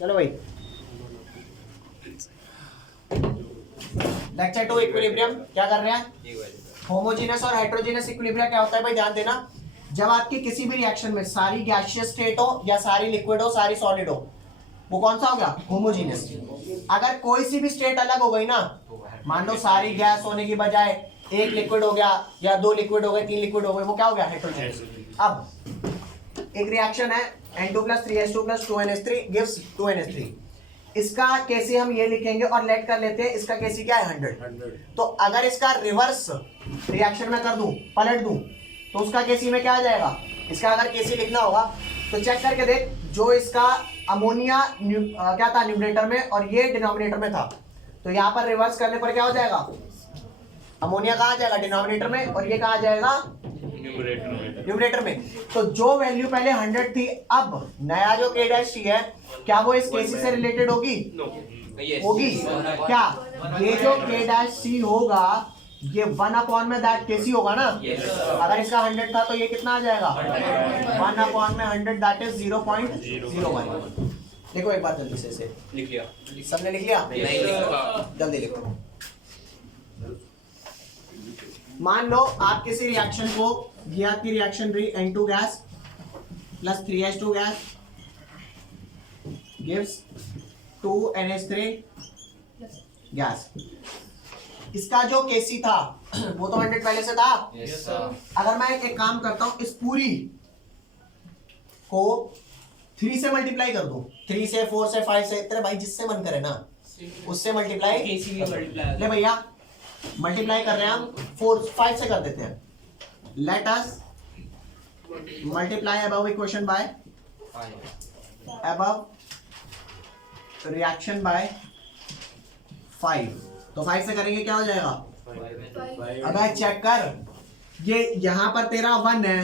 चलो भाई, lecture 2 equilibrium क्या कर रहे हैं? होमोजेनस और हेटेरोजेनस इक्विलिब्रियम क्या होता है भाई, ध्यान देना। जब आपकी किसी भी रिएक्शन में सारी गैसियस स्टेट हो या सारी लिक्विड हो सारी सॉलिड हो, वो कौन सा हो गया? होमोजेनस। अगर कोई सी भी स्टेट अलग हो गई ना, मान लो सारी गैस होने की बजाय एक लिक्विड हो गया या दो लिक्विड हो गए, तीन लिक्विड हो गए, वो क्या हो गया? हेटेरोजेनस। अब एक रिएक्शन है N2 + 3H2 + 2NH3 gives 2NH3। इसका केसी हम ये लिखेंगे और लेट कर लेते हैं, इसका केसी क्या है? 100। तो अगर इसका रिवर्स रिएक्शन में कर दूं, पलट दूं, तो उसका केसी में क्या आ जाएगा? इसका अगर केसी लिखना होगा तो चेक करके देख, जो इसका अमोनिया क्या था न्यूमरेटर में और ये डिनोमिनेटर में था, तो यहाँ पर रिवर्स करने पर क्या हो जाएगा? अमोनिया कहाँ आ जाएगा? डिनोमिनेटर में, और ये कहाँ आ जाएगा? न्यूमरेटर में। तो जो वैल्यू पहले 100 थी, अब नया जो K' है क्या वो इस केसी से रिलेटेड होगी? होगी। क्या ये जो K' होगा ये 1 में दैट केसी होगा ना? अगर इसका 100 था तो ये कितना आ जाएगा? 1 में 100 दैट इज 0.01। देखो एक बार जल्दी से इसे लिख लिया। सबने लिख लिया? नहीं लिखा। जल्दी लिखो। मान लो आप किसी रिएक्शन को, ये आपकी रिएक्शन रही N2 gas + 3H2 gas gives 2NH3 gas. इसका जो केसी था वो तो 100 पहले से था। अगर मैं एक काम करता हूं, इस पूरी को 3 से मल्टीप्लाई कर दूं, 3 से 4 से 5 से, तेरे भाई जिससे मन करे ना उससे मल्टीप्लाई। ले भैया मल्टीप्लाई कर रहे हैं हम, 5 से कर देते हैं। Let us multiply above equation by above reaction by 5। तो 5 से करेंगे क्या हो जाएगा? अब चेक कर, ये यहाँ पर तेरा 1 है,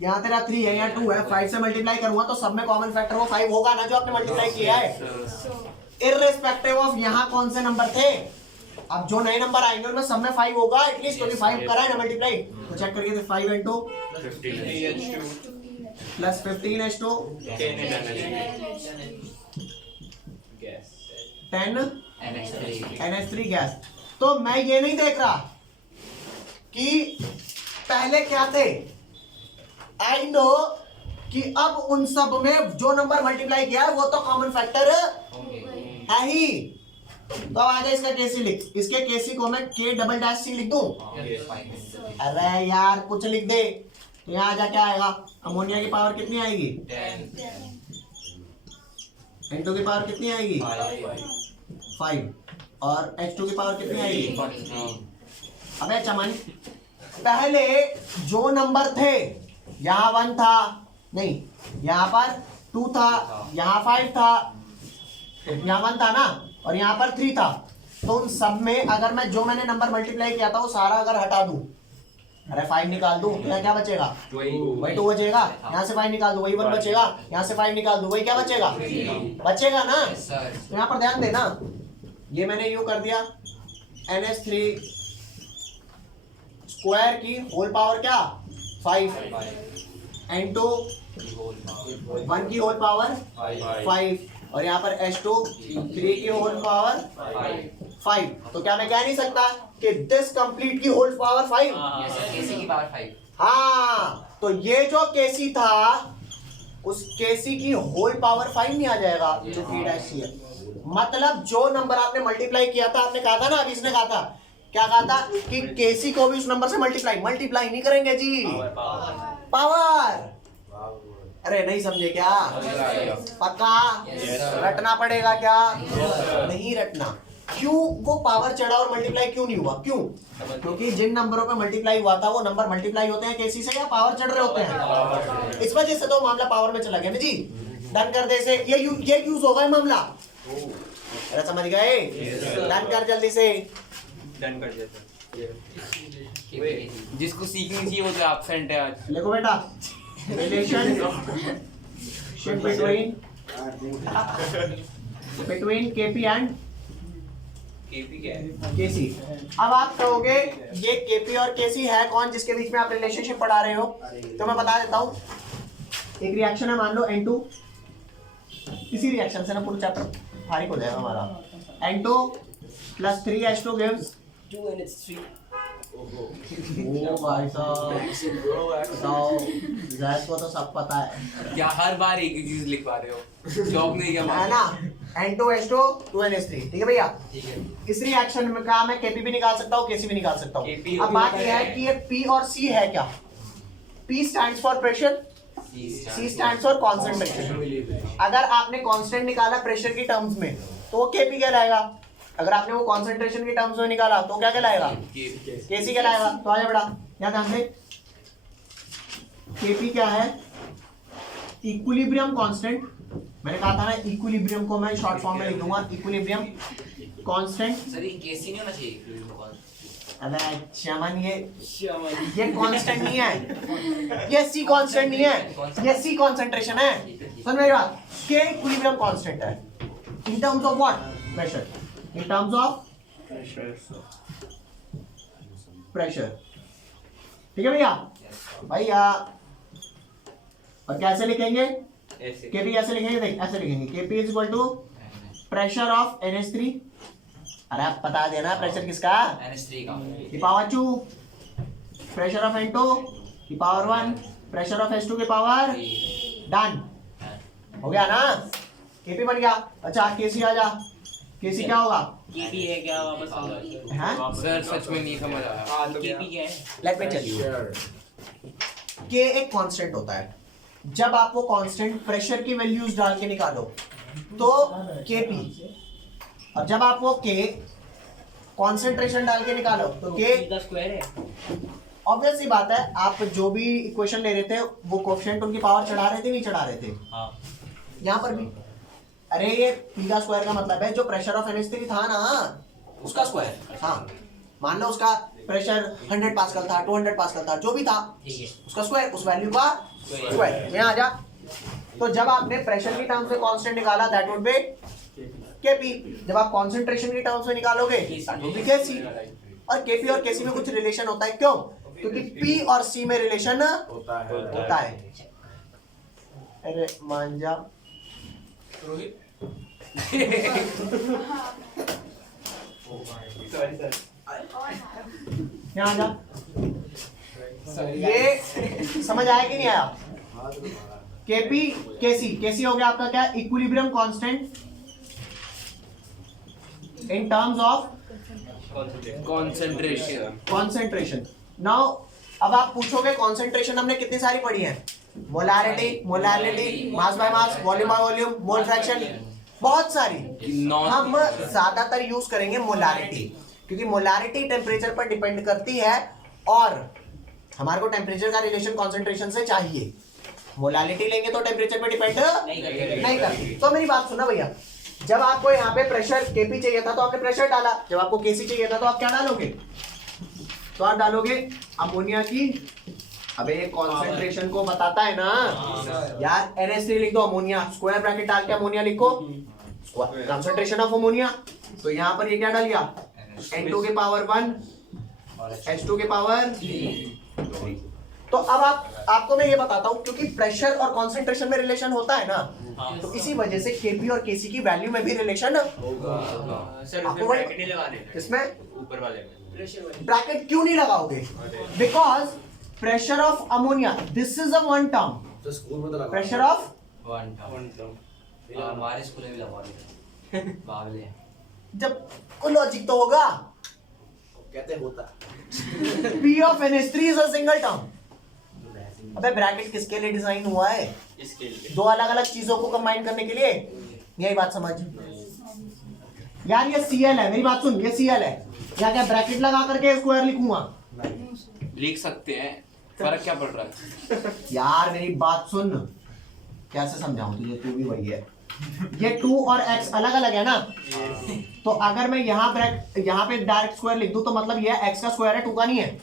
यहाँ तेरा 3 है, यहाँ 2 है। 5 से मल्टीप्लाई करूंगा तो सब में कॉमन फैक्टर वो 5 होगा ना, जो आपने मल्टीप्लाई किया है, इररिस्पेक्टिव ऑफ यहाँ कौन से नंबर थे। अब जो नए नंबर आएंगे उनमें सब में 5 होगा एटलीस्ट, क्योंकि 5 करा है ना मल्टीप्लाई। तो चेक करिए, 5 × 15H2 + 15H2 10NH3 गैस। तो मैं ये नहीं देख रहा कि पहले क्या थे, आई नो कि अब उन सब में जो नंबर मल्टीप्लाई किया है वो तो कॉमन फैक्टर है ही। तो आ जाए इसका केसी लिख, इसके केसी को मैं K'' लिख दूं। अरे यार कुछ लिख दे, तो यहाँ आजा क्या आएगा? अमोनिया की पावर कितनी आएगी? 10। N2 की पावर कितनी आएगी? 5। और H2 की पावर कितनी आएगी? अबे चमन, पहले जो नंबर थे, यहाँ 1 था, नहीं यहाँ पर 2 था, यहाँ 5 था, यहाँ 1 था ना, और यहाँ पर 3 था। तो उन सब में अगर मैं जो मैंने नंबर मल्टीप्लाई किया था वो सारा अगर हटा दूं, अरे 5 निकाल दूं, तो यहाँ क्या बचेगा? वही 2 बचेगा। यहाँ से 5 निकाल दूं, वही 1 बचेगा। यहाँ से 5 निकाल दूं, वही क्या बचेगा? बचेगा ना। तो यहाँ पर ध्यान देना, ये मैंने यूं कर दिया, NH3 स्क्वायर की होल पावर क्या? 5। N2 1 की होल पावर 5, और यहाँ पर H2 3 की होल पावर 5। तो क्या मैं कह नहीं सकता कि दिस कंप्लीट की होल पावर 5? केसी की पावर 5। हाँ, तो ये जो केसी था उस केसी की होल पावर 5 नहीं आ जाएगा जो K' है। मतलब जो नंबर आपने मल्टीप्लाई किया था, आपने कहा था ना, अभी इसने कहा था, क्या कहा था कि केसी को भी उस नंबर से मल्टीप्लाई नहीं करेंगे जी, पावर। अरे नहीं समझे क्या? पक्का रटना पड़ेगा क्या? नहीं रटना। क्यों वो पावर चढ़ा और मल्टीप्लाई क्यों नहीं हुआ? क्यों? क्योंकि जिन नंबरों पे मल्टीप्लाई हुआ था वो नंबर मल्टीप्लाई होते हैं केसी से या पावर चढ़ रहे होते हैं, इस वजह से तो मामला पावर में चला गया ना जी। डन कर दे से, ये यूज होगा ये मामला। अरे समझ गए? डन कर जल्दी से, डन कर देते। जिसको सीखनी चाहिए वो तो एब्सेंट है आज। लिखो बेटा, relationship between KP and KP क्या है? केसी। अब आप कहोगे ये केपी और केसी है कौन जिसके बीच में आप रिलेशनशिप पढ़ा रहे हो? तो मैं बता देता हूं। एक रिएक्शन है, मान लो N2 इसी रिएक्शन से ना पूरा चैप्टर फारिग हो जाएगा हमारा। N2 plus 3H2 gives 2NH3 ओ भाई साहब बताओ, जैस को तो सब पता है क्या हर बार एक ही चीज लिख पा रहे हो? जॉब नहीं किया है ना। N2H2 2NH3 ठीक है भैया। ठीक है। इस रिएक्शन में का मैं Kp भी निकाल सकता हूँ, Kc भी निकाल सकता हूँ। Kp अब बात यह है कि ये P और C है क्या। P stands for pressure, C stands for concentration। अगर आपने कांस्टेंट निकाला प्रेशर की टर्म्स में तो वो Kp कहलाएगा, अगर आपने वो कंसंट्रेशन की टर्म्स में निकाला तो क्या कहलाएगा, Kc कहलाएगा। तो आजा बेटा क्या ध्यान से, Kp क्या है, इक्विलिब्रियम कांस्टेंट। मैंने कहा था ना इक्विलिब्रियम को मैं शॉर्ट फॉर्म में लिख दूंगा, इक्विलिब्रियम कांस्टेंट। सर ये केसी नहीं होना चाहिए। अबे चमन ये कांस्टेंट नहीं है, ये सी कांस्टेंट नहीं है, ये सी कंसंट्रेशन है। सुन मेरी बात, के इक्विलिब्रियम कांस्टेंट है in terms of what, pressure, in terms of pressure. ठीक है भैया भैया। और कैसे लिखेंगे Kp, कैसे लिखेंगे, देख ऐसे लिखेंगे Kp is equal to pressure of NH3। अरे आप बता देना प्रेशर किसका, NH3 का की पावर 2, प्रेशर ऑफ N2 की पावर 1, प्रेशर ऑफ H2 की पावर, डन हो गया ना। Kp बन गया। अच्छा Kc आ जा, Kc क्या होगा, केपी है क्या वापस हैं सर सच में नहीं समझ आया। केपी क्या है? Let me tell you, K एक कांस्टेंट होता है। जब आप वो कांस्टेंट प्रेशर की वैल्यूज डाल के निकालो तो Kp, और जब आप वो K कंसंट्रेशन डाल के निकालो तो K का स्क्वायर है। ऑब्वियस सी बात है, आप जो भी इक्वेशन ले रहे थे वो कोएफिशिएंट उनकी पावर चढ़ा रहे थे नहीं चढ़ा रहे थे, हाँ यहाँ पर भी। अरे ये P का स्क्वायर का मतलब है जो प्रेशर ऑफ NH3 था ना उसका स्क्वायर। हाँ मान लो उसका प्रेशर 100 पास्कल था, 200 पास्कल था, जो भी था ठीक है। उसका स्क्वायर, उस वैल्यू का स्क्वायर। यहाँ आ जा। तो जब आपने प्रेशर की टर्म्स में कांस्टेंट निकाला दैट वुड बी Kp, जब आप कंसंट्रेशन की टर्म्स में निकालोगे दैट वुड बी Kc। और Kp और Kc में कुछ रिलेशन होता है, क्यों, क्योंकि P और C में रिलेशन होता है। अरे मान जा यहाँ आ जा। ये समझ आया कि नहीं आया। Kp Kc हो गया आपका क्या, equilibrium constant in terms of concentration. Now अब आप पूछोगे कंसंट्रेशन हमने कितनी सारी पढ़ी है, molarity, mass by mass, volume by volume, mole fraction, बहुत सारी। हम ज्यादातर यूज करेंगे मोलारिटी, क्योंकि मोलारिटी टेम्परेचर पर डिपेंड करती है और हमारे को टेम्परेचर का रिलेशन कंसंट्रेशन से चाहिए। मोलारिटी लेंगे तो टेम्परेचर पे डिपेंड नहीं करती। तो मेरी बात सुना भैया, जब आपको यहाँ पे प्रेशर Kp चाहिए था तो आपने प्रेशर डाला, जब आपको Kc चाहिए था तो आप क्या डालोगे, तो आप डालोगे अमोनिया की, अबे ये कॉन्सेंट्रेशन को बताता है ना यार, NH3 लिख दो, अमोनिया स्क्वायर ब्रैकेट डाल के अमोनिया लिखो, कंसंट्रेशन ऑफ अमोनिया। तो यहाँ पर ये क्या डाल गया, N2 के पावर 1 H2 के पावर 3। तो अब आपको मैं ये बताता हूँ, क्योंकि प्रेशर और कंसंट्रेशन में रिलेशन होता है ना, तो इसी वजह से Kp और Kc की वैल्यू में भी रिलेशन सर आपको ब्रैकेट नहीं लगाने, इसमें ऊपर वाले में ब्रैकेट क्यों नहीं लगाओगे, because pressure of ammonia, this is a one term, तो स्कूल में तो लगा प्रेशर ऑफ वन हमारे स्कूल में भी लगवा रहे बावले। जब कोई लॉजिक तो होगा। कहते होता P of NH3 is a single term। अबे ब्रैकेट किसके लिए डिजाइन हुआ है, इसके लिए दो अलग अलग चीजों को कंबाइन करने के लिए। यही बात समझ यार, ये Cl है, मेरी बात सुन, ये Cl है, या क्या ब्रैकेट लगा करके स्क्वायर लिखूंगा, लिख सकते हैं, फर्क क्या पड़ रहा है। यार मेरी बात सुन, कैसे समझाऊं तुझे, तू भी वही है। ये 2 और x अलग अलग है ना, तो अगर मैं यहाँ पे डायरेक्ट स्क्वायर लिख दूं तो मतलब ये x का स्क्वायर है, 2 का नहीं है।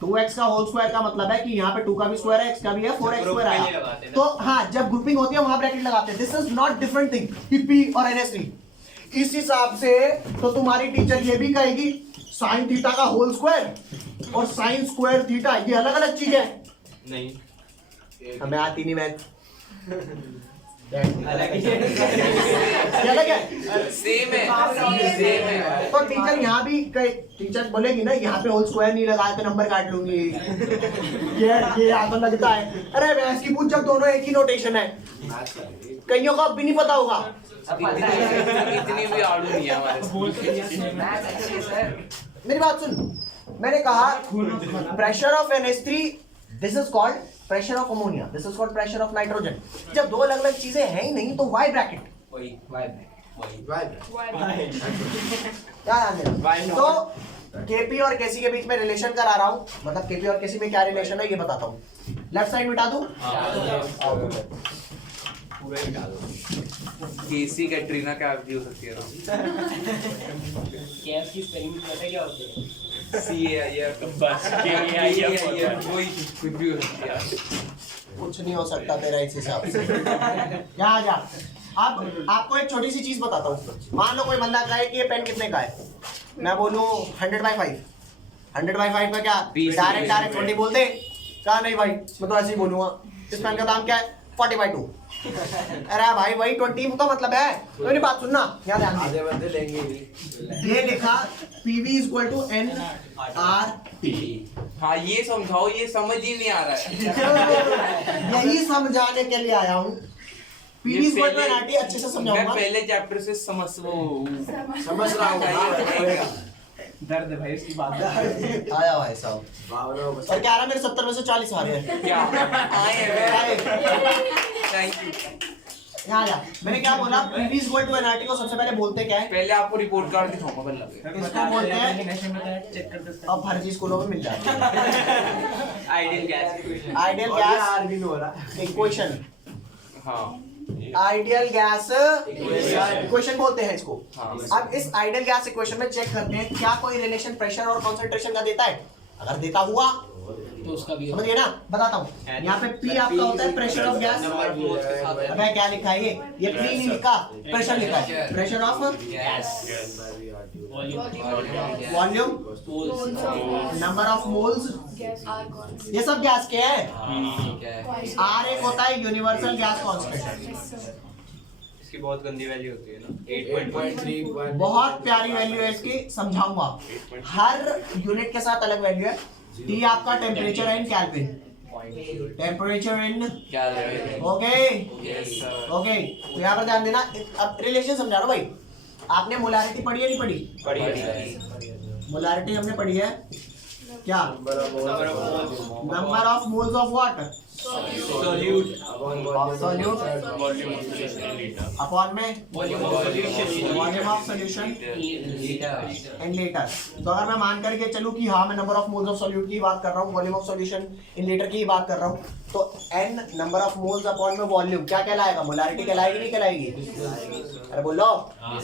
2x का होल स्क्वायर का मतलब है कि यहाँ पे 2 का भी स्क्वायर है, x का भी है, 4x स्क्वायर आया। तो हाँ, जब ग्रुपिंग होती है वहां ब्रैकेट लगाते हैं। This is not different thing कि P और NH3। इस हिसाब से तो तुम्हारी टीचर ये भी कहेगी साइन थीटा का होल स्क्वायर और साइन स्क्वायर थीटा ये अलग अलग चीज है। नहीं हमें आती नहीं मैथ। अलग है। सेम है तो टीचर यहाँ भी कई टीचर बोलेगी ना यहाँ पे होल स्क्वायर नहीं लगाया तो नंबर काट लूंगी। ये यहाँ तो लगता है। अरे भैंस की पूछ, जब दोनों एक ही नोटेशन है, कईयों को अब भी नहीं पता होगा। इतनी भी आड़ू नहीं है हमारे। मेरी बात सुन, मैंने कहा pressure of NH3 this is called pressure of ammonia, this is called pressure of nitrogen. जब दो अलग अलग चीजें हैं ही नहीं तो वाई ब्रैकेट तो केपी और केसी के बीच में रिलेशन करा रहा हूँ, मतलब केपी और केसी में क्या रिलेशन है ये बताता हूँ। लेफ्ट साइड मिटा दूं? पूरा ही डाल दो। केसी कैटरीना कैफ भी हो सकती है ना। कैफ की स्पेलिंग पता है क्या होती है? बस वही कुछ भी हो सकती है। कुछ नहीं हो सकता तेरा इस हिसाब से। यहाँ जा। अब आपको एक छोटी सी चीज बताता हूँ। मान लो कोई बंदा कहे कि ये पेन कितने का है, मैं बोलूँ 100/5। 100/5 का क्या डायरेक्ट 20 बोल दे? क्या नहीं भाई, मैं तो ऐसे ही बोलूँगा। इस पेन का दाम क्या है? 40/2। अरे भाई वही 20 का मतलब है। तो मेरी बात सुनना, यहाँ ध्यान आधे बंदे लेंगे भी। ये लिखा PV = NRT। हाँ ये समझाओ, ये समझ ही नहीं आ रहा है। यही समझाने के लिए आया हूँ। PV = NRT अच्छे से मैं समझाऊंगा। पहले चैप्टर से समझ रहा हूँ। दर्द है भाई इसकी बात। आया भाई साहब। भावना और क्या रहा, मेरे 70 में से 40 आ रहे हैं। क्या आए हैं। Thank you. यहाँ जा। मैंने क्या बोला? PV = NRT को सबसे पहले बोलते क्या है? पहले आपको रिपोर्ट कार्ड दिखाऊंगा पहले। इसको बोलते हैं, नशे में था, चेक कर सकते अब फर्जी स्कूलों में मिल जाता है। Ideal gas. Ideal gas equation. हाँ आइडियल गैस इक्वेशन बोलते हैं इसको। हाँ। अब इस आइडियल गैस इक्वेशन में चेक करते हैं क्या कोई रिलेशन प्रेशर और कंसंट्रेशन का देता है। अगर देता हुआ तो उसका भी समझिए ना, बताता हूँ। यहाँ पे P आपका होता है प्रेशर ऑफ गैस। अबे क्या लिखा है ये P नहीं लिखा, प्रेशर लिखा है। Pressure of volume, number of moles, ये सब गैस के हैं। R एक होता है यूनिवर्सल गैस कॉन्सेंट्रेशन। इसकी बहुत गंदी वैल्यू होती है ना। 8.3 बहुत प्यारी वैल्यू है इसकी, समझाऊंगा। हर यूनिट के साथ अलग वैल्यू है। T आपका टेम्परेचर है इन केल्विन, टेम्परेचर इन क्या ओके ओके। तो यहाँ पर ध्यान देना। अब रिलेशन समझा रहा भाई। आपने मोलारिटी पढ़ी है नहीं पढ़ी? मोलारिटी हमने पढ़ी है क्या? Number of moles of what? Solute solute upon में volume of solution in litre. तो अगर मैं मान करके चलूं कि हाँ मैं number of moles of solute की बात कर रहा हूँ, volume of solution in litre की बात कर रहा हूँ, तो n number of moles upon में वॉल्यूम क्या कहलाएगा? मोलारिटी कहलाएगी नहीं कहलाएगी? अरे बोलो।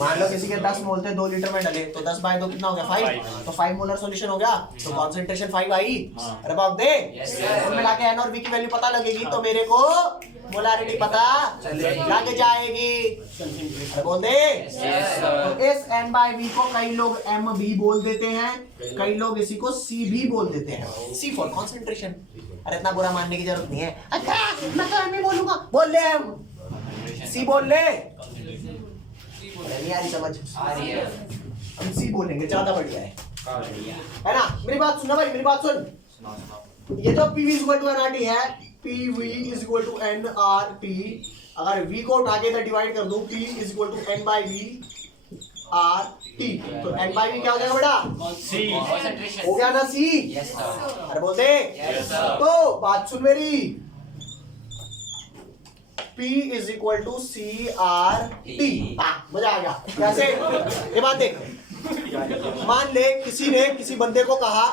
मान लो किसी के 10 मोल थे 2 लीटर में डले, तो 10/2 कितना हो गया? 5। तो 5 मोलर सॉल्यूशन हो गया, तो कॉन्सेंट्रेशन 5 आई। अरे बाप दे, कुल मिला के n और v की वैल्यू पता लगेगी तो मेरे को मोलारिटी पता लग जाएगी। अरे बोल दे। तो इस n/v को कई लोग mv बोल देते हैं, कई लोग इसी को c भी बोल देते हैं। c for concentration. अरे इतना बुरा मानने की जरूरत नहीं है। अच्छा मैं तो m ही बोलूंगा, बोल ले m, c बोल ले। नहीं आ रही समझ? हम सी बोलेंगे, ज्यादा बढ़िया है ना? मेरी बात सुनना भाई, मेरी बात सुन। ये जो PV = NRT है, PV = NRT, अगर V को उठा के इधर डिवाइड कर दूं, P = N/V RT, तो N/V क्या हो जाएगा बेटा? हो गया ना C? अरे बोलते। तो बात सुन मेरी, P = CRT। मजा आ गया। कैसे? ये बात देख। मान ले किसी ने किसी बंदे को कहा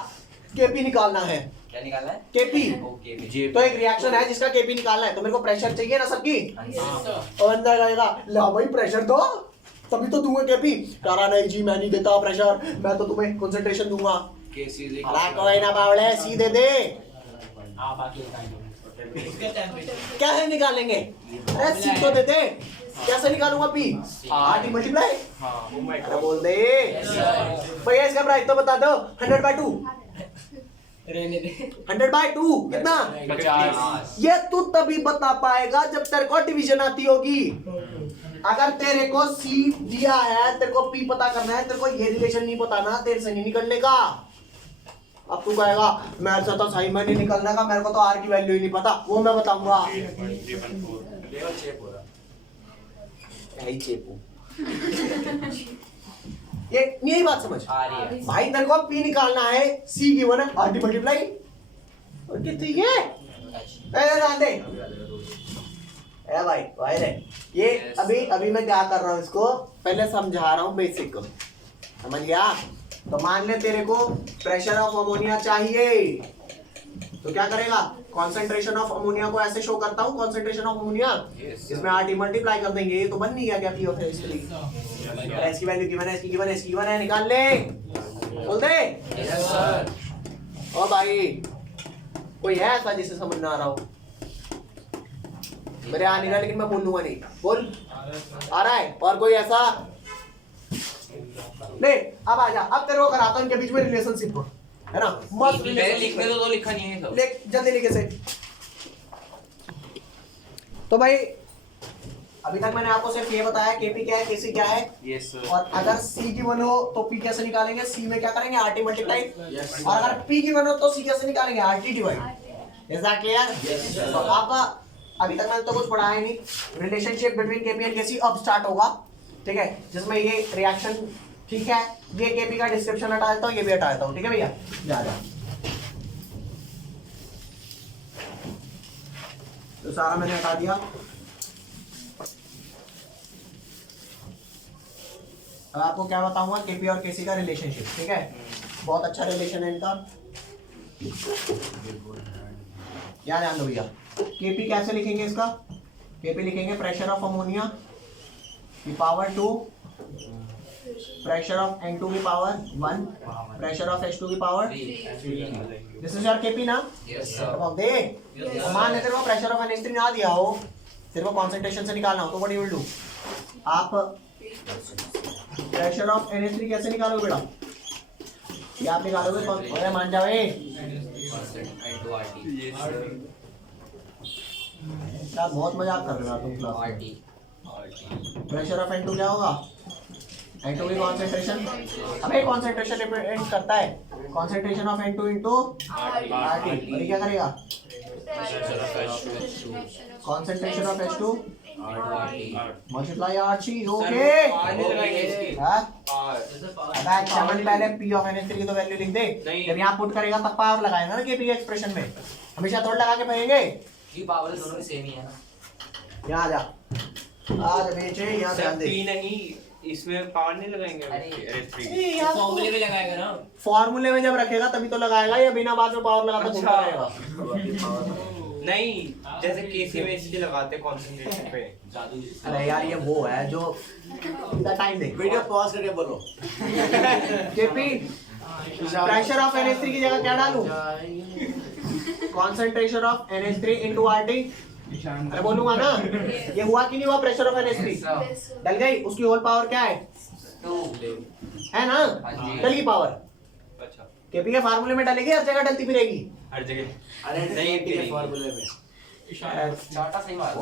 KP निकालना है। क्या निकालना है? KP ओके तो एक रिएक्शन है जिसका KP निकालना है, तो मेरे को प्रेशर चाहिए ना सबकी। और अंदर कहेगा ला भाई प्रेशर दो तभी तो दूंगा KP। कह रहा नहीं जी मैं नहीं देता प्रेशर, मैं तो तुम्हें कंसंट्रेशन दूंगा। कोई ना बावड़े, सी दे दे। क्या है निकालेंगे? अरे सी तो दे दे। कैसे निकालूंगा P? RT multiply. बोल दे भैया, इसका प्राइस तो बता दो। 100/2 रहने दे 100/2 कितना? 50। ये तू तभी बता पाएगा जब तेरे को डिवीजन आती होगी। अगर तेरे को सी दिया है, तेरे को पी पता करना है, तेरे को ये रिलेशन नहीं पता ना, तेरे से नहीं निकलने का। अब तू कहेगा मेरे से तो सही में नहीं निकलने का, मेरे को तो आर की वैल्यू ही नहीं पता, वो मैं बताऊंगा। लेवल चेक हो रहा यही चेपू ये यही बात समझ आ रही है भाई। तेरे को पी निकालना है, सी गिवन है, आर टी मल्टीप्लाई और कितनी है ध्यान दे। ए भाई भाई रे ये अभी मैं क्या कर रहा हूँ, इसको पहले समझा रहा हूँ बेसिक को, समझ गया? तो मान ले तेरे को प्रेशर ऑफ अमोनिया चाहिए, तो क्या करेगा? कॉन्सेंट्रेशन ऑफ अमोनिया को ऐसे शो करता हूँ, कॉन्सेंट्रेशन ऑफ अमोनिया, इसमें आर टी मल्टीप्लाई कर देंगे। ये तो बन नहीं गया क्या? पी ऑफ एस की वैल्यू गिवन है, इसकी गिवन है, इसकी गिवन है, निकाल ले, बोल दे। यस सर ओ भाई कोई है ऐसा जिसे समझ ना आ रहा हो? मेरे आ नहीं रहा लेकिन मैं बोलूंगा नहीं। बोल आ रहा है? और कोई ऐसा? ले अब आ जा, अब तेरे को कराता हूं इनके बीच में रिलेशनशिप को, है ना? मस्त पहले लिखने तो लिखा नहीं है सब। ले जल्दी लिखे से। तो भाई अभी तक मैंने आपको सिर्फ ये बताया केपी क्या है, केसी क्या है। Yes sir. और अगर सी की वन हो तो पी कैसे निकालेंगे? सी में क्या करेंगे? R T multiply. Yes. और अगर पी की वन हो तो सी कैसे निकालेंगे? R T divide. Is that clear? तो आपका अभी तक मैंने तो कुछ पढ़ाया नहीं। रिलेशनशिप बिटवीन केपी एंड केसी अब स्टार्ट होगा, ठीक है? जिसमें ये रिएक्शन, ठीक है, ये केपी का डिस्क्रिप्शन हटा देता हूँ, ये भी हटा देता हूँ, ठीक है भैया? जा तो सारा मैंने हटा दिया। अब आपको क्या बताऊंगा? केपी और केसी का रिलेशनशिप, ठीक है? बहुत अच्छा रिलेशन है इनका। क्या ध्यान दो भैया, केपी कैसे लिखेंगे इसका? केपी लिखेंगे प्रेशर ऑफ अमोनिया की पावर 2, प्रेशर ऑफ N2 की पावर 1, प्रेशर ऑफ H2 की power. This is your KP ना? यस सर अब दे। तो मान लेते हो प्रेशर ऑफ NH3 ना दिया हो, तेरे को कॉन्सेंट्रेशन से निकालना हो, तो व्हाट यू विल डू? आप प्रेशर ऑफ NH3 कैसे निकालोगे बेटा? ये आप निकालोगे कौन? अरे मान जाओ N2 RT यार, बहुत मजाक कर रहे हो तुम क्लास में। RT प्रेशर ऑफ N2 क्या होगा? N2 की कॉन्सेंट्रेशन, अबे कॉन्सेंट्रेशन डिपेंड करता है concentration of N2 into RT। और ये क्या करेगा? Concentration of H2 multiply RT। Okay हां, अब चमन पहले P ऑफ NH3 की तो वैल्यू लिख दे। जब यहां पुट करेगा तब पावर लगाएगा ना KP एक्सप्रेशन में, हमेशा थोड़ा लगा के पढ़ेंगे। ये पावर दोनों में सेम ही है ना? यहां आ जा, आज बेचे यहां ध्यान दे। पी नहीं, इसमें पावर नहीं लगाएंगे। अरे फॉर्मूले में लगाएगा ना। फॉर्मूले में जब रखेगा तभी तो लगाएगा, या बिना बाद में पावर लगाता घूमता रहेगा? नहीं, जैसे केसी में इसलिए लगाते कंसंट्रेशन पे। जादू अरे यार ये वो है जो टाइम दे। वीडियो पॉज करके बोलो। केपी प्रेशर ऑफ NH3 की जगह क्या डालूं? Concentration of NH3 into RT। अरे बोलूंगा ना, ये हुआ कि नहीं हुआ? प्रेशर ऑफ NH3 डल गई, उसकी होल पावर क्या है? 2 है ना? डल गई पावर। अच्छा, केपी के फार्मूले में डलेगी, हर जगह डलती फिरेगी। हर जगह। अरे नहीं, नहीं के फॉर्मूले में चाटा सही मार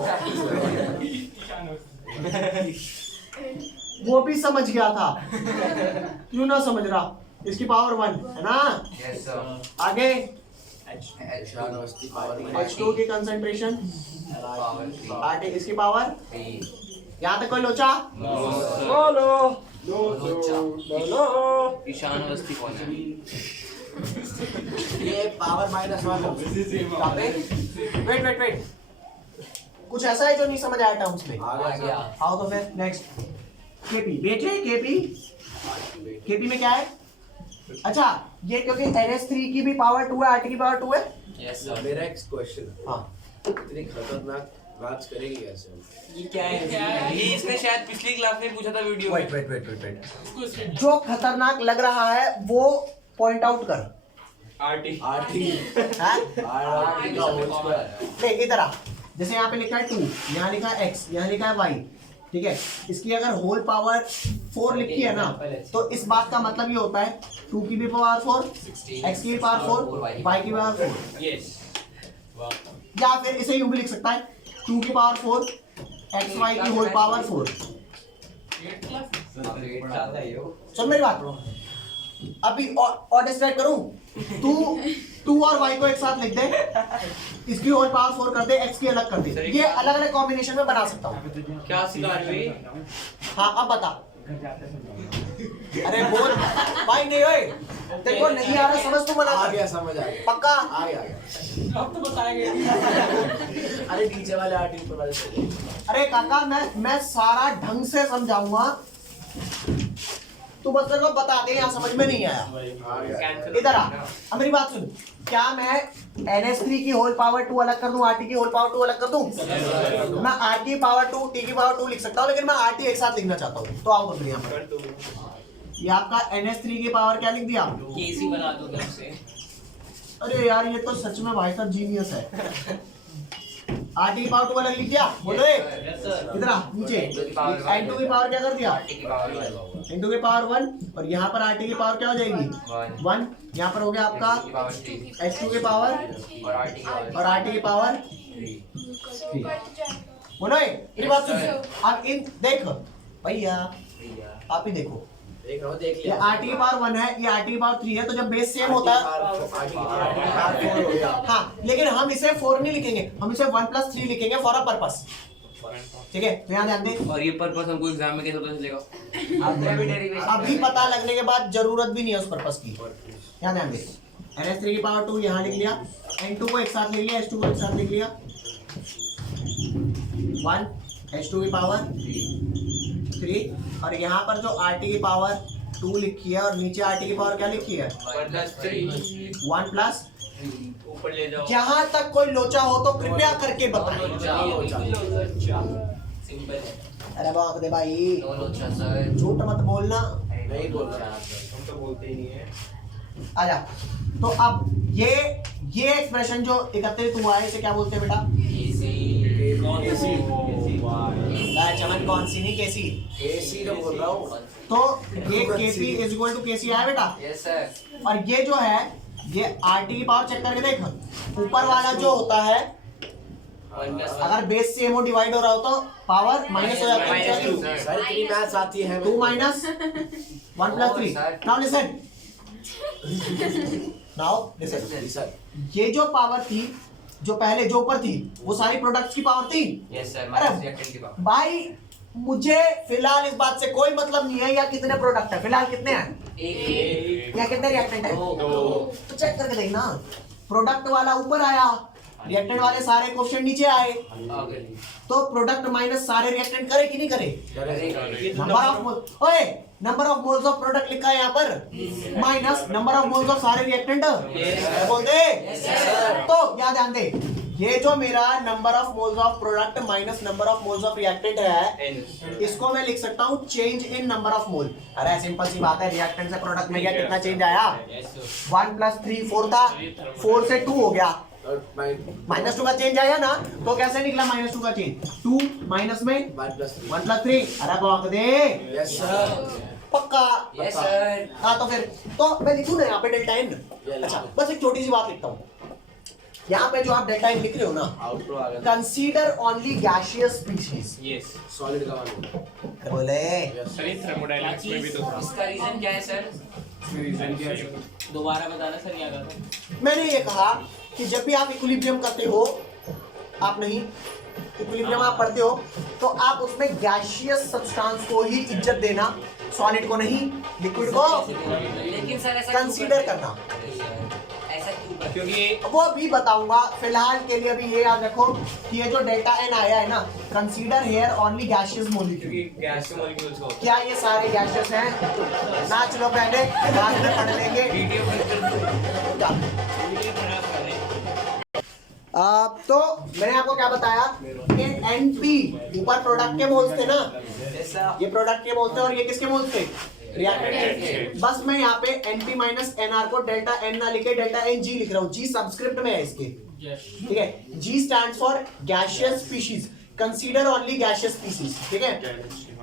वो भी समझ गया था, क्यों ना समझ रहा? इसकी पावर 1 है ना? यस सर आगे ईशान अवस्थी पावर H2 की कंसंट्रेशन पावर 3 RT, इसकी पावर। 3 यहाँ तक कोई लोचा? बोलो ईशान अवस्थी कौन है? ये पावर -1 वेट कुछ ऐसा है जो नहीं समझ आया टर्म्स में? आ गया आओ तो फिर नेक्स्ट। केपी बेटे, केपी में क्या है? अच्छा, ये क्योंकि NH3 की भी पावर 2 है, RT की पावर 2 है। यस सर मेरा एक क्वेश्चन है, हाँ इतनी खतरनाक बात करेंगे कैसे? ये क्या है? ये इसने शायद पिछली क्लास में पूछा था वीडियो में। वेट। जो खतरनाक लग रहा है वो पॉइंट आउट कर। आरटी RT हाँ? RT का होल स्क्वायर देख इधर आ, जैसे यहाँ पे लिखा है 2, यहाँ लिखा है x, यहाँ लिखा है y, ठीक है, इसकी अगर होल पावर 4 लिखी है ना, तो इस बात का मतलब ये होता है 2 की भी पावर 4, x की भी पावर 4, y की भी पावर 4। यस या फिर इसे यूं भी लिख सकता है 2 की पावर 4, x y की होल पावर 4। सुन मेरी बात, अभी और डिस्ट्रैक्ट करूं, तू और y को एक साथ लिख दे, इसकी होल पावर 4 कर दे, x की अलग कर दे, ये अलग अलग कॉम्बिनेशन में बना सकता हूं। क्या सिखा रही है? हाँ अब बता। अरे बोल भाई, नहीं ओए, तेरे को नहीं आ रहा समझ, तू मना आ कर। गया, समझ आ गया, पक्का? आ गया। अब तो बताएंगे। अरे नीचे वाले आर्टिकल पर वाले से। अरे काका, मैं सारा ढंग से समझाऊंगा, तू बस तेरे को बता दे, यहाँ समझ में नहीं आया। आ गया। इधर आ, अब मेरी बात सुन, क्या मैं NH3 की होल पावर 2 अलग कर दूं, RT की होल पावर 2 अलग कर दूं? मैं RT की पावर 2, T की पावर 2 लिख सकता हूं, लेकिन मैं RT एक साथ लिखना चाहता हूं, तो आओ यहाँ पर। ये आपका NH3 की पावर क्या लिख दिया? केसी बना दो तब से। अरे यार, ये तो सच में भाई साहब जीनियस है। RT की पावर 2 अलग लिख दिया, बोलो रे। Yes sir. इधर आ नीचे, N2 की पावर क्या कर दिया? N2 की पावर 1, और यहाँ पर RT की पावर क्या हो जाएगी? 1। यहाँ पर हो गया आपका H2 की पावर और RT की पावर 3। बोलो रे, मेरी बात सुन। अब इन देख भैया, आप ही देखो, देख रहा हूँ, देख ये लिया। RT की पावर 1 है, ये RT की पावर 3 है, तो जब बेस सेम होता है, आर्टिकल हो गया। हाँ, लेकिन हम इसे 4 नहीं लिखेंगे, हम इसे 1 + 3 लिखेंगे फॉर अ पर्पस। ठीक है, तो यहाँ ध्यान दे। और ये पर्पस हमको एग्जाम में कैसे पता चलेगा? अभी पता लगने के बाद जरूरत भी नहीं है उस पर्पस की। यहाँ ध्यान दे, NH3 की पावर 2 यहाँ लिख लिया, N2 को एक साथ लिख लिया, H2 को एक साथ लिख लिया, 1 H2 की पावर 3, और यहाँ पर जो RT की पावर 2 लिखी है, और नीचे RT की पावर क्या लिखी है? 1 + ऊपर ले जाओ। जहाँ तक कोई लोचा हो तो कृपया करके बताएं। सिंपल है। अरे बाप रे भाई, नो लोचा सर। झूठ मत बोलना। नहीं बोल रहा। हम तो बोलते ही नहीं है। आजा, तो अब ये एक्सप्रेशन जो एकत्रित हुआ है, इसे क्या बोलते हैं बेटा? चमन, कौन सी नहीं, कैसी? एसी तो बोल रहा हूँ। तो ये KP = KC आया बेटा, यस सर। और ये जो है, ये RT की पावर चेक करके देख, ऊपर वाला जो होता है, अगर बेस सेम हो, डिवाइड हो रहा हो, तो पावर माइनस हो जाती है। -2 सर इतनी मैथ्स आती है 2 - 1 + 3। Now listen, sir. ये जो पावर थी, जो पहले जो ऊपर थी, वो सारी प्रोडक्ट्स की पावर थी। Yes sir. अरे माइनस रिएक्टेंट की पावर। भाई, मुझे फिलहाल इस बात से कोई मतलब नहीं है या कितने प्रोडक्ट है, फिलहाल कितने हैं या कितने रिएक्टेंट है, तो चेक करके देखना। प्रोडक्ट वाला ऊपर आया, रिएक्टेंट वाले सारे क्वेश्चन नीचे आए, तो प्रोडक्ट माइनस सारे रिएक्टेंट करे कि नहीं करे? नंबर ऑफ मोल, ओए number of moles of product लिखा है यहाँ पर, minus number of moles of सारे रिएक्टेंट। बोल दे। तो याद ध्यान दे, ये जो मेरा number of moles of product minus number of moles of reactant है, इसको मैं लिख सकता हूँ change in number of mole. अरे सिंपल सी बात है, रिएक्टेंट से प्रोडक्ट में क्या कितना चेंज आया? 1 + 3 4 था, 4 से 2 हो गया, -2 का चेंज आया ना, तो कैसे निकला -2 का चेंज? 2 माइनस में 1 + 3। 1 + 3। अरे बाप दे, यस सर। पक्का? Yes sir. हाँ, तो फिर तो मैं लिखूं ना यहाँ पे डेल्टा n। अच्छा, बस एक छोटी सी बात लिखता हूँ यहाँ पे, जो आप डेल्टा n लिख रहे हो ना, आउटरो आ गया। Consider only gaseous species. Yes solid का वन। बोले सर, थर्मोडायनामिक्स में भी तो था। इसका रीजन क्या है सर? रीजन क्या है? दोबारा बताना सर, यहाँ का। मैंने ये कहा कि जब भी आप इक्विलिब्रियम करते हो, आप नहीं, इक्विलिब्रियम आप पढ़ते हो, तो आप उसमें गैसियस सब्सटेंस को ही इज्जत देना, सॉलिड को नहीं, लिक्विड को लेकिन सर ऐसा कंसीडर करना। ऐसा क्यों? क्योंकि वो भी बताऊंगा, फिलहाल के लिए अभी ये याद रखो कि ये जो डेल्टा n आया है ना, consider here only gaseous molecule. क्योंकि गैस के मॉलिक्यूल्स को क्या ये सारे गैसियस हैं? ना चलो पहले बाद में पढ़ लेंगे। वीडियो तो मैंने आपको क्या बताया कि NP ऊपर प्रोडक्ट के मोल्स थे ना, ये प्रोडक्ट के मोल्स थे, और ये किसके मोल्स थे? रिएक्टेंट के। बस मैं यहाँ पे NP - NR को डेल्टा n ना लिखे, डेल्टा NG लिख रहा हूँ। G सबस्क्रिप्ट में है इसके, ठीक है। G stands for gaseous species. Consider only gaseous species, ठीक है,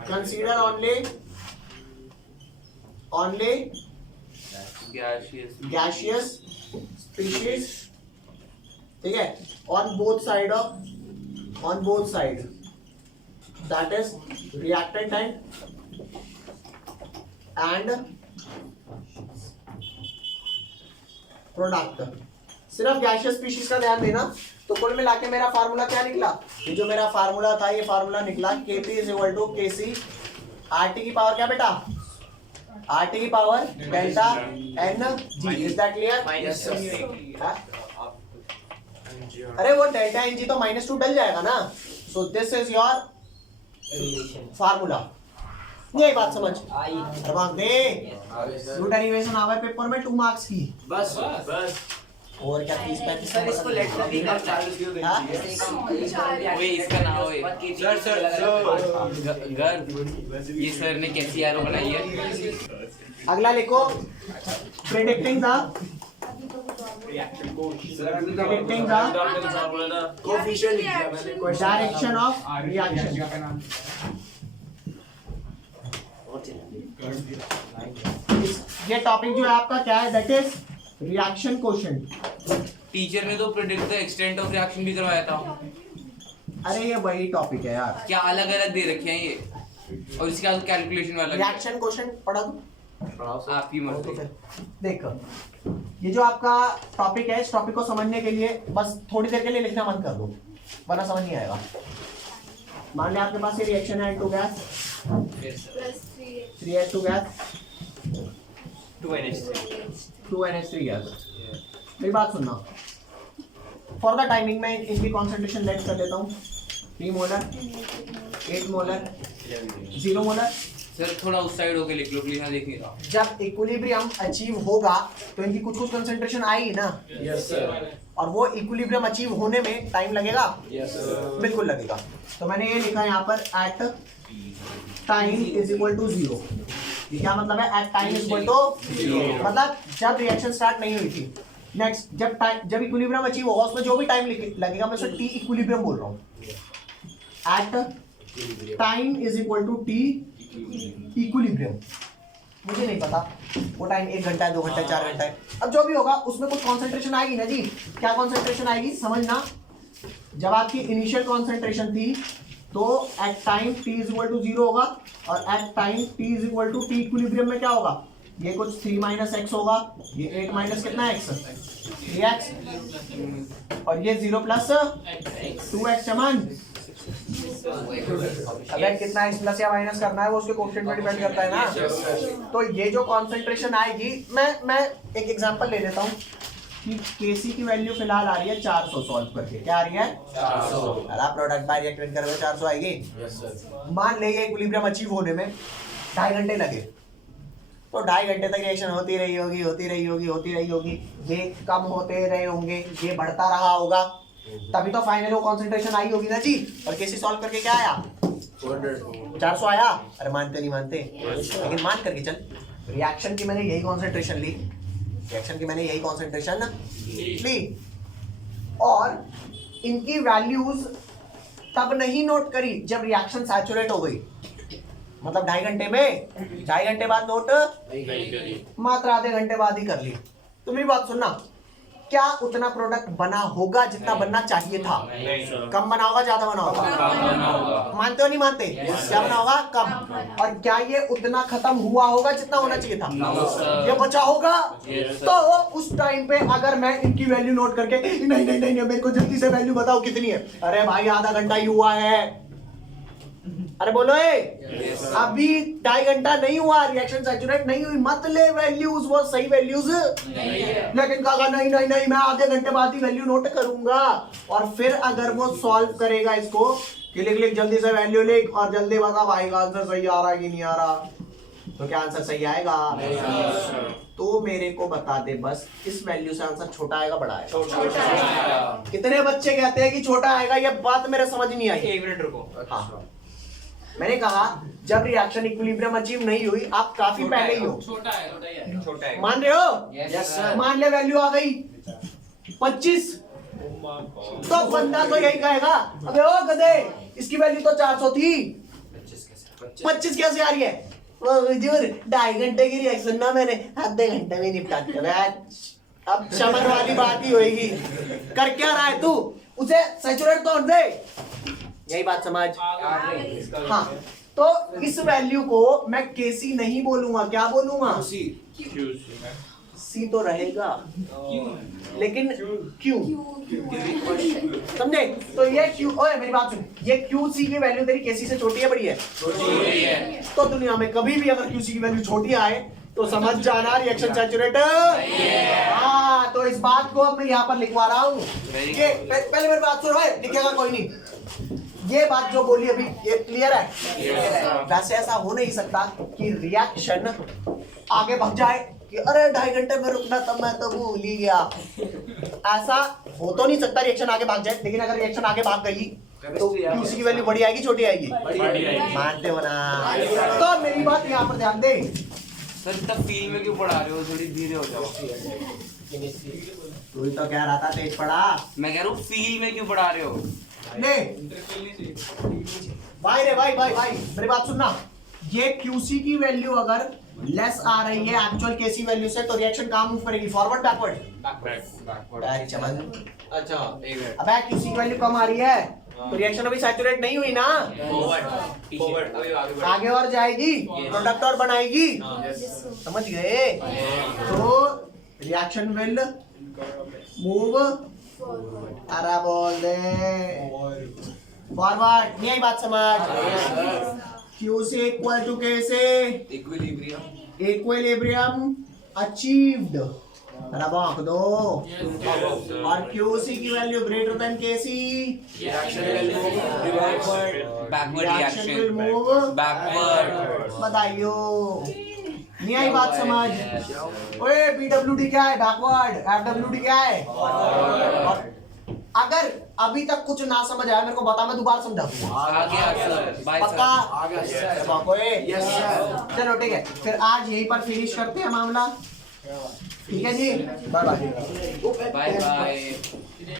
कंसीडर ओनली gaseous species, ठीक है, on both side that is reactant and product. सिर्फ गैशियस स्पीशीज का ध्यान देना। तो कुल मिला के मेरा फार्मूला क्या निकला, ये जो मेरा फार्मूला था, ये फार्मूला निकला Kp is equal to Kc RT की पावर क्या बेटा, RT की power delta Ng। Is that clear? अरे वो डेल्टा Ng तो -2 डल जाएगा ना। So this is your formula. यही बात समझ दे। यू डेरिवेशन आवे पेपर में 2 मार्क्स की, बस और क्या 30-35 सर इसको लेट कर देगा चार्ज क्यों हाँ? ओए इसका नाम ओए सर घर ये सर ने कैसी आरो बनाई है। अगला लिखो प्रेडिक्टिंग द कोफिशिएंट लिख दिया मैंने। Direction of reaction. ये टॉपिक जो है आपका क्या है, that is reaction quotient. Teacher ने तो predict the extent of reaction भी करवाया था। अरे ये वही टॉपिक है यार, क्या अलग अलग दे रखे हैं ये, और इसके बाद कैलकुलेशन वाला रिएक्शन क्वोशिएंट पढ़ा दो आपकी तो मर्जी। फिर देख, ये जो आपका टॉपिक है, इस टॉपिक को समझने के लिए बस थोड़ी देर के लिए लिखना बंद कर दो, वरना समझ नहीं आएगा। मान लिया आपके पास ये रिएक्शन है N2 gas, 3H2 gas, 2NH3 gas. मेरी बात सुनना, फॉर द टाइमिंग में इनकी कॉन्सेंट्रेशन लेट कर देता हूँ। 3 मोलर, 8 मोलर, 0 मोलर। सर थोड़ा उस साइड होके लिख लो प्लीज, मैं देख नहीं रहा। जब इक्विलिब्रियम अचीव होगा तो इनकी कुछ कुछ कंसेंट्रेशन आएगी ना, यस सर, और वो इक्विलिब्रियम अचीव होने में टाइम लगेगा, यस सर। बिल्कुल लगेगा। तो मैंने ये लिखा है यहाँ पर at time is equal to 0। ये क्या मतलब है, at time is equal to 0, मतलब जब रिएक्शन स्टार्ट नहीं हुई थी। नेक्स्ट, जब इक्विलिब्रियम अचीव होगा उसमें जो भी टाइम लगेगा, मैं उसे टी इक्विलिब्रियम बोल रहा हूँ। At time is equal to T equilibrium. मुझे नहीं पता वो टाइम 1 घंटा है, 2 घंटा है, 4 घंटा है, अब जो भी होगा उसमें कुछ कॉन्सेंट्रेशन आएगी ना जी। क्या कॉन्सेंट्रेशन आएगी समझना, जब आपकी इनिशियल कॉन्सेंट्रेशन थी तो at time t is equal to 0 होगा, और at time t is equal to T equilibrium में क्या होगा, ये कुछ 3 माइनस x होगा, ये 8 माइनस कितना x, 3x, और ये 0 प्लस 2x चमन। अगर कितना x प्लस या माइनस करना है वो उसके कोएफिशिएंट पर डिपेंड करता है ना। तो ये जो कॉन्सेंट्रेशन आएगी, मैं एक एग्जांपल ले लेता हूँ कि Kc की वैल्यू फिलहाल आ रही है 400 सॉल्व करके। क्या आ रही है 400। अरे प्रोडक्ट बाय रिएक्ट करोगे 400 आएगी। Yes sir. मान ले ये इक्विलिब्रियम अचीव होने में 2.5 घंटे लगे, तो 2.5 घंटे तक रिएक्शन होती रही होगी, ये कम होते रहे होंगे, ये बढ़ता रहा होगा, तभी तो फाइनल वो कॉन्सेंट्रेशन आई होगी ना जी। और Kc सॉल्व करके क्या आया 400 आया। अरे मानते नहीं मानते, लेकिन मान करके चल, रिएक्शन की मैंने यही कॉन्सेंट्रेशन ली, और इनकी वैल्यूज तब नहीं नोट करी जब रिएक्शन सैचुरेट हो गई, मतलब 2.5 घंटे में, 2.5 घंटे बाद नोट मात्र आधे घंटे बाद ही कर ली। तो मेरी बात सुनना, क्या उतना प्रोडक्ट बना होगा जितना बनना चाहिए था? कम बना होगा, ज्यादा बना होगा? मानते हो नहीं मानते? क्या बना होगा? कम। और क्या ये उतना खत्म हुआ होगा जितना होना चाहिए था? ये बचा होगा। तो उस टाइम पे अगर मैं इनकी वैल्यू नोट करके नहीं मेरे को जल्दी से वैल्यू बताओ कितनी है, अरे भाई आधा घंटा ही हुआ है, अरे बोलो अभी 2.5 घंटा नहीं हुआ, रिएक्शन सैचुरेट नहीं हुई, मत ले वैल्यूज, वो सही वैल्यूज लेकिन कहा नहीं मैं आधे घंटे बाद ही वैल्यू नोट करूंगा। और फिर अगर वो सॉल्व करेगा इसको कि लिख जल्दी से वैल्यू लिख और जल्दी बता भाई का आंसर सही आ रहा है कि नहीं आ रहा, तो क्या आंसर सही आएगा? तो मेरे को बता दे बस, इस वैल्यू से आंसर छोटा आएगा बड़ा आएगा? कितने बच्चे कहते हैं कि छोटा आएगा? ये बात मेरे समझ नहीं आई। 1 मिनट रुको। हाँ, मैंने कहा जब रिएक्शन इक्विलिब्रियम अचीव नहीं हुई, आप काफी पहले ही हो, छोटा है। मान रहे हो? Yes sir. मान ले वैल्यू आ गई 25, तो बंदा तो यही कहेगा अबे ओ गधे इसकी वैल्यू तो 400 थी, 25 कैसे आ रही है? वो हुजूर 2.5 घंटे की रिएक्शन ना मैंने आधे घंटे में निपटा दिया। अब शमन वाली बात ही होगी। कर क्या रहा है तू? उसे सैचुरेट तो होने दे। यही बात समझ? हाँ, तो इस वैल्यू को मैं केसी नहीं बोलूंगा, क्या बोलूंगा? सी तो रहेगा, लेकिन क्यू समझे? तो ये क्यू, ओए मेरी बात सुन, ये क्यू सी की वैल्यू तेरी केसी से छोटी है बड़ी है? छोटी है। तो दुनिया में कभी भी अगर क्यू सी की वैल्यू छोटी आए तो समझ जाना रिएक्शन सैचुरेट। हाँ, तो इस बात को अब मैं यहाँ पर लिखवा रहा हूँ। ये पहले मेरी बात सुन, लिखेगा कोई नहीं। ये बात जो बोली अभी, ये क्लियर है? वैसे ऐसा हो नहीं सकता कि रिएक्शन आगे बढ़ जाए कि अरे 2.5 घंटे में रुकना, तब मैं तो भूल ही गया। ऐसा हो तो नहीं सकता रिएक्शन आगे भाग जाए, लेकिन अगर रिएक्शन आगे भाग गई तो क्यूसी की वैल्यू बड़ी आएगी छोटी आएगी? मानते हो ना? तो मेरी बात यहाँ पर ध्यान दे। सर इतना फील में क्यों पढ़ा रहे हो? थोड़ी धीरे हो जाओ। तू ही तो कह रहा था तेज पढ़ा। मैं कह रहा हूँ फील में क्यों पढ़ा रहे हो? ले भाई रे, भाई मेरी बात सुनना। ये क्यूसी की वैल्यू अगर लेस आ रही है एक्चुअल केसी वैल्यू से, तो रिएक्शन कहाँ मूव करेगी? Forward backward? बैकवर्ड। चमन, अच्छा एक मिनट। अबे क्यूसी की वैल्यू कम आ रही है तो रिएक्शन अभी सैचुरेट नहीं हुई ना, फॉरवर्ड अभी आगे बढ़। आगे और जाएगी, प्रोडक्ट और बनाएगी। समझ गए? तो रिएक्शन विल मूव, अरे बोल दे फॉरवर्ड। नहीं आई बात समझ? क्यू से इक्वल टू के से इक्विलिब्रियम अचीव्ड, अरे बांक दो। और क्यूसी की value greater than KC, backward reaction will reaction. Move backward. बताइयो। नहीं आई बात समझ? ओए बीडब्ल्यूडी क्या है? बैकवर्ड। एफडब्ल्यूडी क्या है? और अगर अभी तक कुछ ना समझ आया मेरे को बता, मैं दोबारा समझा दूंगा। आगे सर, बाय पक्का? सर। चलो ठीक है, फिर आज यहीं पर फिनिश करते हैं मामला। ठीक है जी, बाय बाय। Bye bye.